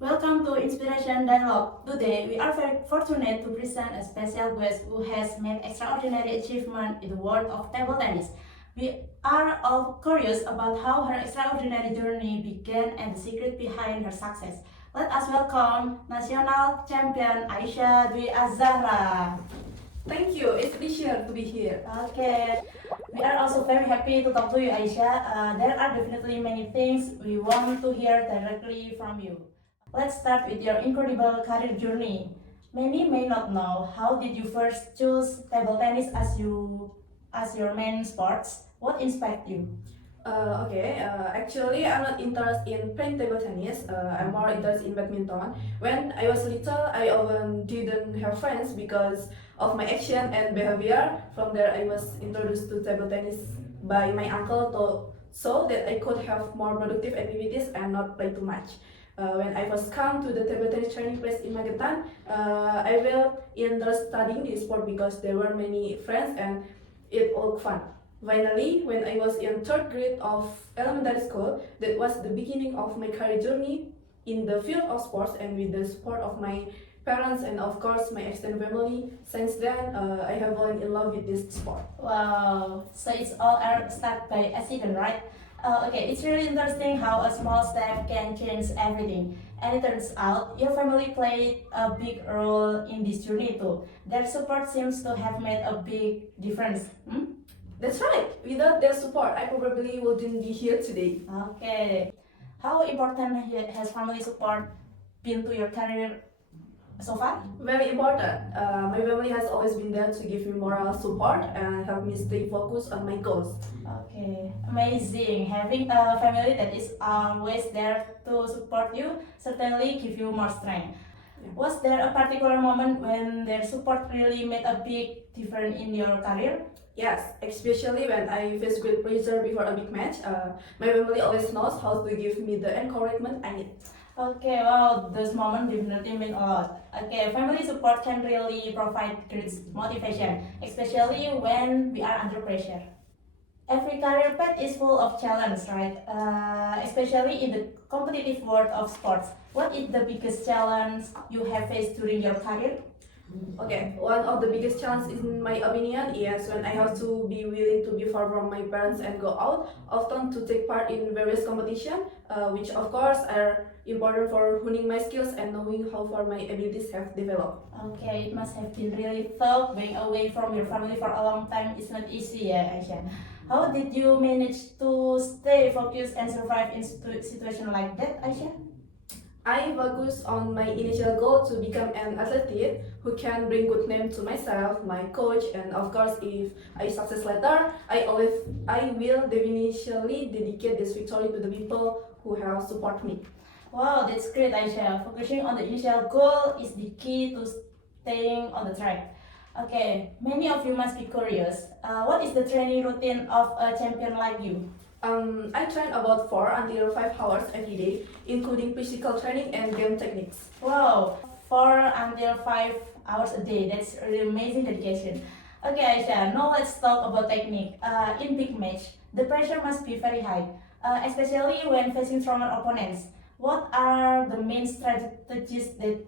Welcome to Inspiration Dialogue. Today, we are very fortunate to present a special guest who has made extraordinary achievement in the world of table tennis. We are all curious about how her extraordinary journey began and the secret behind her success. Let us welcome national champion Aisyah Dwi Azahra. Thank you. It's a pleasure to be here. Okay, we are also very happy to talk to you, Aisyah. There are definitely many things we want to hear directly from you. Let's start with your incredible career journey. Many may not know how did you first choose table tennis as your main sports? What inspired you? Actually, I'm not interested in playing table tennis. I'm more interested in badminton. When I was little, I often didn't have friends because of my action and behavior. From there, I was introduced to table tennis by my uncle so that I could have more productive activities and not play too much. When I first come to the table tennis training place in Magetan, I felt interested studying this sport because there were many friends and it looked fun. Finally, when I was in third grade of elementary school, that was the beginning of my career journey in the field of sports and with the support of my parents and of course my extended family. Since then, I have fallen in love with this sport. Wow, so it's all start by accident, right? Okay, it's really interesting how a small step can change everything. And it turns out your family played a big role in this journey too. Their support seems to have made a big difference. That's right. Without their support, I probably wouldn't be here today. Okay. How important has family support been to your career so far? Very important. My family has always been there to give me moral support and help me stay focused on my goals. Okay, amazing. Having a family that is always there to support you certainly give you more strength. Yeah. Was there a particular moment when their support really made a big difference in your career? Yes, especially when I face great pressure before a big match. My family always knows how to give me the encouragement I need. Okay, wow, those moments definitely mean a lot. Okay, family support can really provide great motivation, especially when we are under pressure. Every career path is full of challenge, right? Especially in the competitive world of sports. What is the biggest challenge you have faced during your career? Okay, one of the biggest challenges in my opinion is when I have to be willing to be far from my parents and go out, often to take part in various competition, which of course are important for honing my skills and knowing how far my abilities have developed. Okay, it must have been really tough being away from your family for a long time. It's not easy, Aisha. How did you manage to stay focused and survive in situation like that, Aisha? I focus on my initial goal to become an athlete who can bring good name to myself, my coach, and of course, if I success later, I will definitively dedicate this victory to the people who have support me. Wow, that's great, Aisha. Focusing on the initial goal is the key to staying on the track. Okay, many of you must be curious. What is the training routine of a champion like you? I train about 4 until 5 hours every day, including physical training and game techniques. Wow, 4 until 5 hours a day. That's really amazing dedication. Okay, Aisha, now let's talk about technique. In big match, the pressure must be very high, especially when facing stronger opponents. What are the main strategies that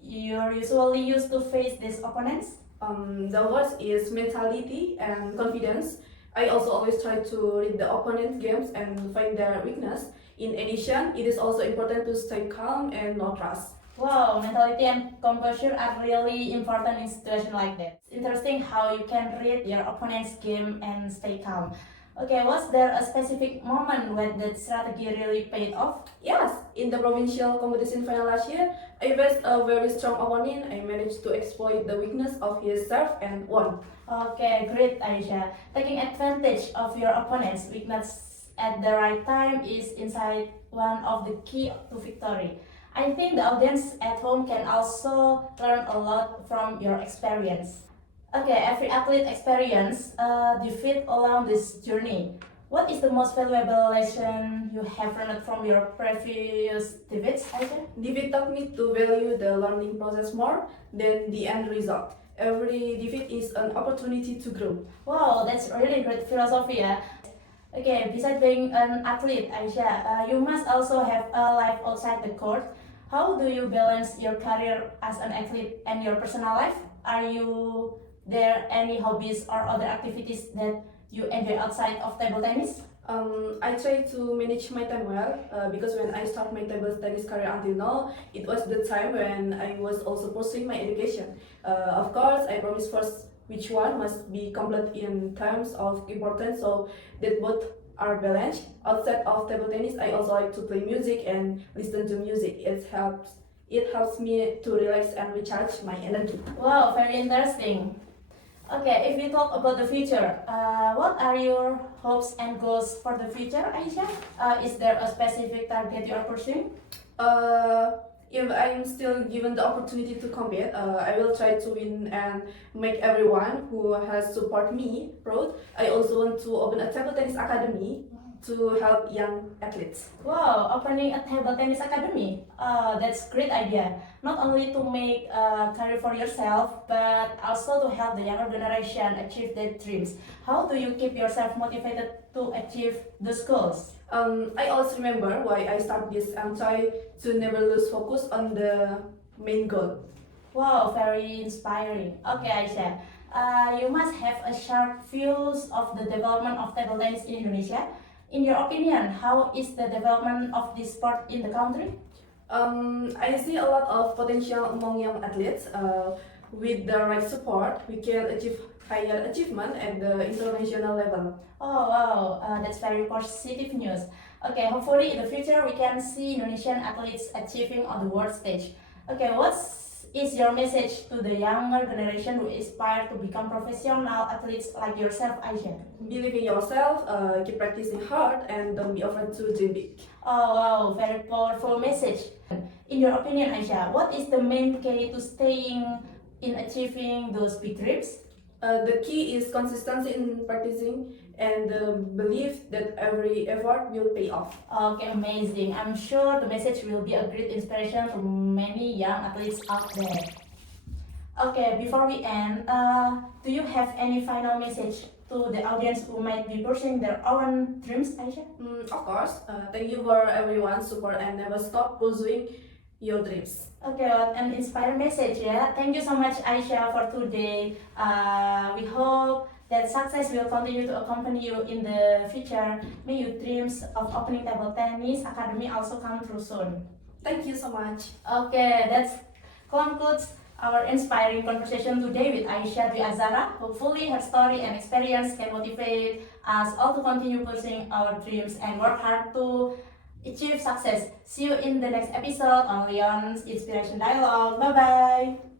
you usually use to face these opponents? The worst is mentality and confidence. I also always try to read the opponent's games and find their weakness. In addition, it is also important to stay calm and not rush. Wow, mentality and composure are really important in situations like that. It's interesting how you can read your opponent's game and stay calm. Okay, was there a specific moment when that strategy really paid off? Yes, in the provincial competition final last year, I faced a very strong opponent. I managed to exploit the weakness of his serve and won. Okay, great, Aisha. Taking advantage of your opponent's weakness at the right time is inside one of the key to victory. I think the audience at home can also learn a lot from your experience. Okay, every athlete experience defeat along this journey. What is the most valuable lesson you have learned from your previous defeats, Aisha? Defeat taught me to value the learning process more than the end result. Every defeat is an opportunity to grow. Wow, that's really great philosophy, yeah. Okay, besides being an athlete, Aisha, you must also have a life outside the court. How do you balance your career as an athlete and your personal life? Are you there any hobbies or other activities that you enjoy outside of table tennis? I try to manage my time well because when I start my table tennis career until now, it was the time when I was also pursuing my education. Of course, I promise first which one must be complete in terms of importance so that both are balanced. Outside of table tennis, I also like to play music and listen to music. It helps me to relax and recharge my energy. Wow, very interesting. Okay, if we talk about the future, what are your hopes and goals for the future, Aisha? Is there a specific target you are pursuing? Uh, if I'm still given the opportunity to compete, I will try to win and make everyone who has support me proud. I also want to open a table tennis academy to help young athletes. Wow, opening a table tennis academy. That's great idea. Not only to make a career for yourself, but also to help the younger generation achieve their dreams. How do you keep yourself motivated to achieve those goals? I always remember why I started this and try to never lose focus on the main goal. Wow, very inspiring. Okay, Aisha. You must have a sharp views of the development of table tennis in Indonesia. In your opinion, how is the development of this sport in the country? I see a lot of potential among young athletes. With the right support, we can achieve higher achievement at the international level. Oh wow, that's very positive news. Okay, hopefully in the future we can see Indonesian athletes achieving on the world stage. Okay, what is your message to the younger generation who aspire to become professional athletes like yourself, Aisha? Believe in yourself, keep practicing hard, and don't be afraid to dream big. Oh wow, very powerful message. In your opinion, Aisha, what is the main key to staying in achieving those big dreams? The key is consistency in practicing and the belief that every effort will pay off. Okay, amazing. I'm sure the message will be a great inspiration for many young athletes out there. Okay, before we end, do you have any final message to the audience who might be pursuing their own dreams, Aisha? Of course, thank you for everyone's support and never stop pursuing your dreams. Okay, what an inspiring message, yeah. Thank you so much, Aisha, for today. We hope that success will continue to accompany you in the future. May your dreams of opening table tennis academy also come true soon. Thank you so much. Okay, that concludes our inspiring conversation today with Aisha Dwi Azara. Hopefully her story and experience can motivate us all to continue pursuing our dreams and work hard to achieve success. See you in the next episode on Leon's Inspiration Dialogue. Bye bye.